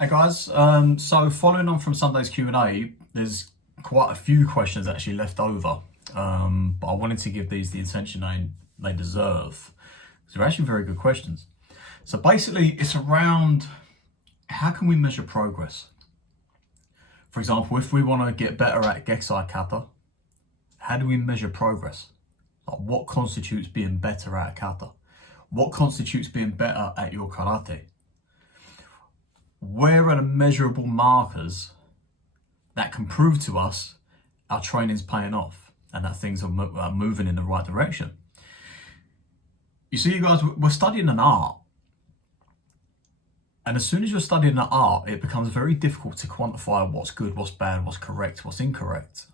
Hey guys, so following on from Sunday's Q&A, there's quite a few questions actually left over, but I wanted to give these the attention they deserve. They're actually very good questions. So basically, it's around how can we measure progress? For example, if we want to get better at Gekisai Kata, how do we measure progress? Like, what constitutes being better at a kata? What constitutes being better at your karate? Where are the measurable markers that can prove to us our training's paying off and that things are moving in the right direction? You see, you guys, we're studying an art. And as soon as you're studying an art, it becomes very difficult to quantify what's good, what's bad, what's correct, what's incorrect.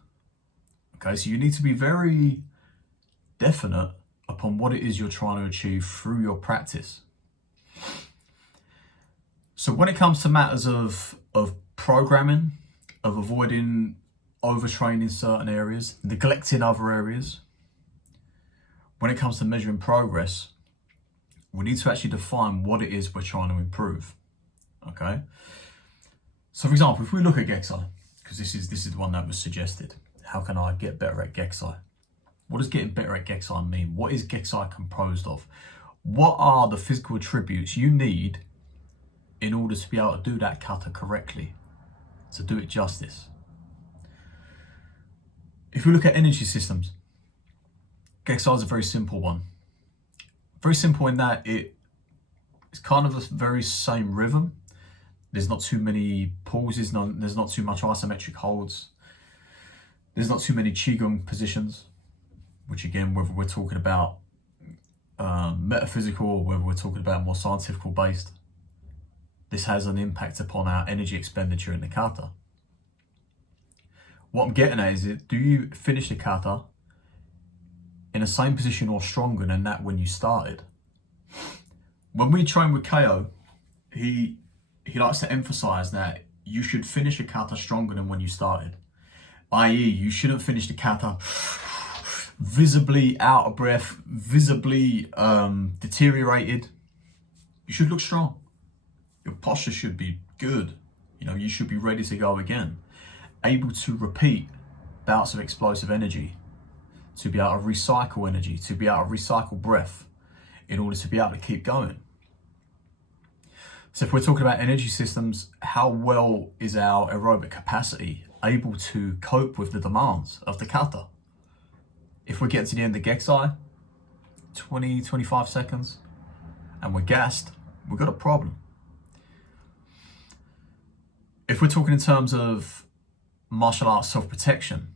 Okay, so you need to be very definite upon what it is you're trying to achieve through your practice. So when it comes to matters of programming, of avoiding overtraining certain areas, neglecting other areas, when it comes to measuring progress, we need to actually define what it is we're trying to improve. Okay. So for example, if we look at Gekisai, because this is the one that was suggested, how can I get better at Gekisai? What does getting better at Gekisai mean? What is Gekisai composed of? What are the physical attributes you need in order to be able to do that kata correctly, to do it justice? If we look at energy systems, Gekisai is a very simple one. Very simple in that it's kind of the very same rhythm. There's not too many pauses, there's not too much isometric holds. There's not too many Qigong positions, which again, whether we're talking about metaphysical or whether we're talking about more scientific based, this has an impact upon our energy expenditure in the kata. What I'm getting at is, do you finish the kata in the same position or stronger than that when you started? When we train with KO, he likes to emphasize that you should finish a kata stronger than when you started. I.e., you shouldn't finish the kata visibly out of breath, visibly deteriorated. You should look strong. Your posture should be good. You know, you should be ready to go again. Able to repeat bouts of explosive energy, to be able to recycle energy, to be able to recycle breath in order to be able to keep going. So if we're talking about energy systems, how well is our aerobic capacity able to cope with the demands of the kata? If we get to the end of Gekisai, 20, 25 seconds, and we're gassed, we've got a problem. If we're talking in terms of martial arts self-protection,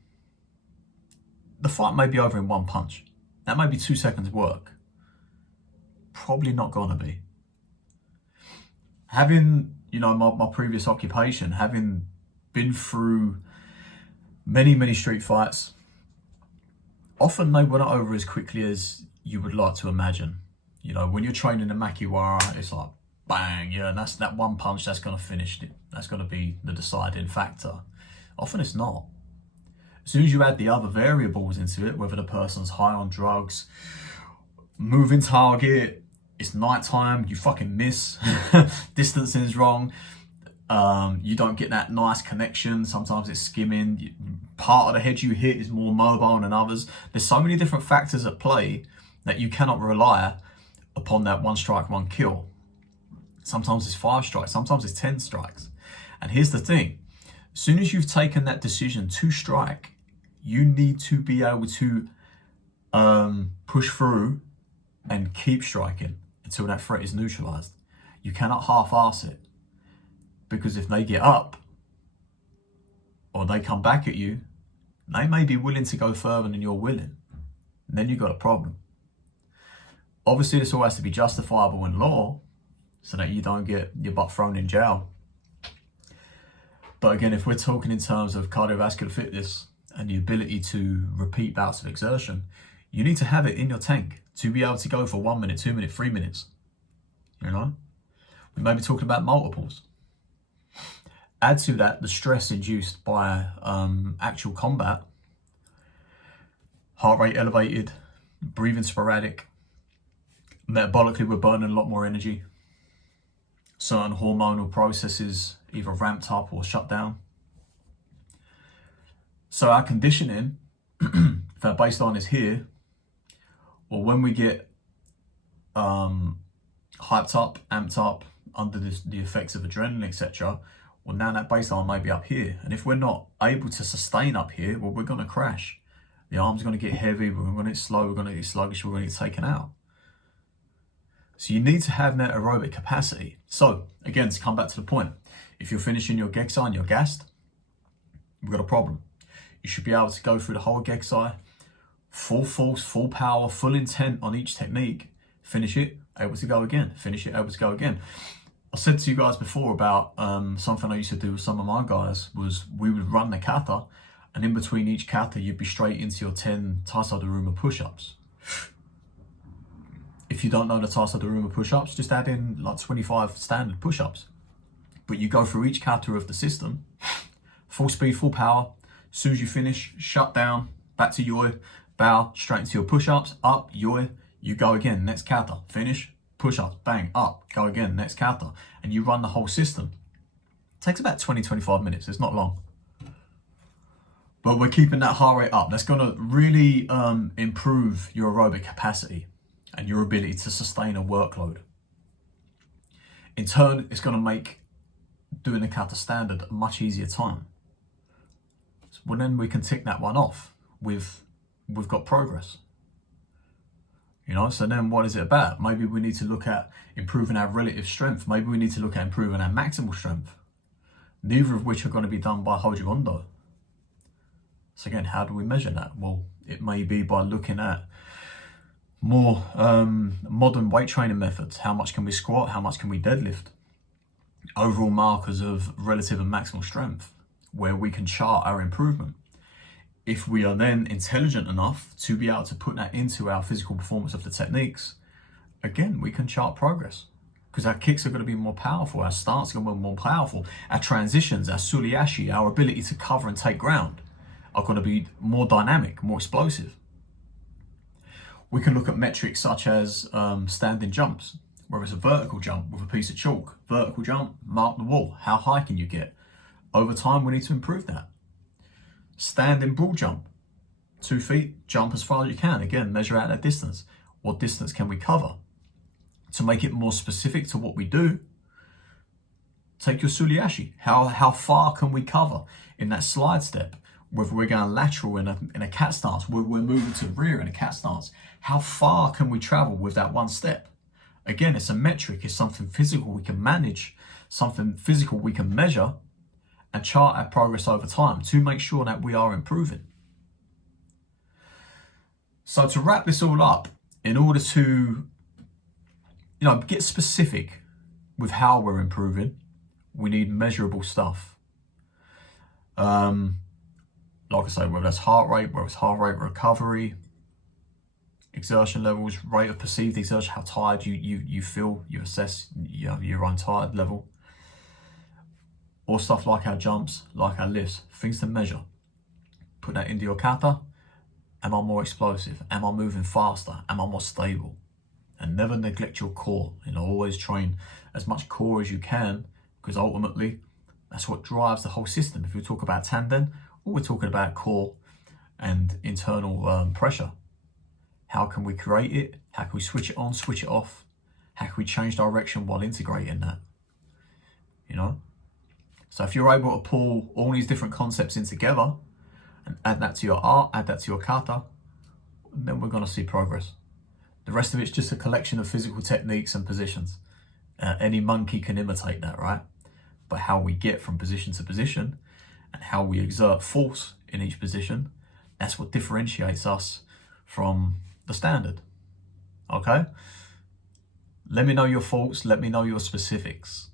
the fight may be over in one punch. That may be 2 seconds work. Probably not gonna be. Having, you know, my previous occupation, having been through many street fights, often they were not over as quickly as you would like to imagine. You know, when you're training in Makiwara, it's like bang, yeah, and that's that one punch that's gonna finish it. That's gonna be the deciding factor. Often it's not. As soon as you add the other variables into it, whether the person's high on drugs, moving target, it's nighttime, you fucking miss, distancing's wrong, you don't get that nice connection, sometimes it's skimming, part of the head you hit is more mobile than others. There's so many different factors at play that you cannot rely upon that one strike, one kill. Sometimes it's 5 strikes, sometimes it's 10 strikes. And here's the thing, as soon as you've taken that decision to strike, you need to be able to push through and keep striking until that threat is neutralized. You cannot half-ass it, because if they get up or they come back at you, they may be willing to go further than you're willing. And then you've got a problem. Obviously, this all has to be justifiable in law so that you don't get your butt thrown in jail. But again, if we're talking in terms of cardiovascular fitness and the ability to repeat bouts of exertion, you need to have it in your tank to be able to go for 1 minute, 2 minutes, 3 minutes. You know, we may be talking about multiples. Add to that the stress induced by actual combat, heart rate elevated, breathing sporadic, metabolically we're burning a lot more energy. certain hormonal processes either ramped up or shut down. So our conditioning, if our baseline is here, or when we get hyped up, amped up under the effects of adrenaline, etc., well, now that baseline may be up here. And if we're not able to sustain up here, well, we're going to crash. The arms are going to get heavy, we're going to get slow, we're going to get sluggish, we're going to get taken out. So you need to have that aerobic capacity. So again, to come back to the point, if you're finishing your GEXI and you're gassed, we've got a problem. You should be able to go through the whole GEXI, full force, full power, full intent on each technique, finish it, able to go again, finish it, able to go again. I said to you guys before about something I used to do with some of my guys was we would run the kata, and in between each kata, you'd be straight into your 10 Taisa Daruma push-ups. If you don't know the Taisa Daruma push-ups, just add in like 25 standard push-ups. But you go through each kata of the system, full speed, full power. As soon as you finish, shut down, back to yoi, bow, straight into your push-ups, up, yoi, you go again, next kata, finish, push-ups, bang, up, go again, next kata. And you run the whole system. It takes about 20-25 minutes, it's not long. But we're keeping that heart rate up. That's going to really improve your aerobic capacity and your ability to sustain a workload. In turn, it's going to make doing the kata standard a much easier time. So well, then we can tick that one off. We've got progress. You know, so then what is it about? Maybe we need to look at improving our relative strength. Maybe we need to look at improving our maximal strength. Neither of which are going to be done by Hojo Kondo. So again, how do we measure that? Well, it may be by looking at more modern weight training methods. How much can we squat? How much can we deadlift? Overall markers of relative and maximal strength, where we can chart our improvement. If we are then intelligent enough to be able to put that into our physical performance of the techniques, again, we can chart progress. Because our kicks are going to be more powerful, our starts are going to be more powerful, our transitions, our suliashi, our ability to cover and take ground are going to be more dynamic, more explosive. We can look at metrics such as standing jumps, whether it's a vertical jump with a piece of chalk. Vertical jump, mark the wall. How high can you get? Over time, we need to improve that. Standing broad jump, 2 feet, jump as far as you can. Again, measure out that distance. What distance can we cover? To make it more specific to what we do, take your suliashi. How far can we cover in that slide step? Whether we're going lateral in a cat stance, we're moving to the rear in a cat stance. How far can we travel with that one step? Again, it's a metric, it's something physical we can manage, something physical we can measure and chart our progress over time to make sure that we are improving. So to wrap this all up, in order to get specific with how we're improving, we need measurable stuff. Like I say, whether that's heart rate, whether it's heart rate recovery, exertion levels, rate of perceived exertion, how tired you feel, you assess your own tired level, or stuff like our jumps, like our lifts, things to measure. Put that into your kata. Am I more explosive? Am I moving faster? Am I more stable? And never neglect your core. Always train as much core as you can, because ultimately that's what drives the whole system. If we talk about tanden, we're talking about core and internal pressure. How can we create it? How can we switch it on, switch it off? How can we change direction while integrating that? So if you're able to pull all these different concepts in together and add that to your art, add that to your kata, then we're going to see progress. The rest of it's just a collection of physical techniques and positions. Any monkey can imitate that, right? But how we get from position to position and how we exert force in each position, that's what differentiates us from the standard. Okay? Let me know your thoughts. Let me know your specifics.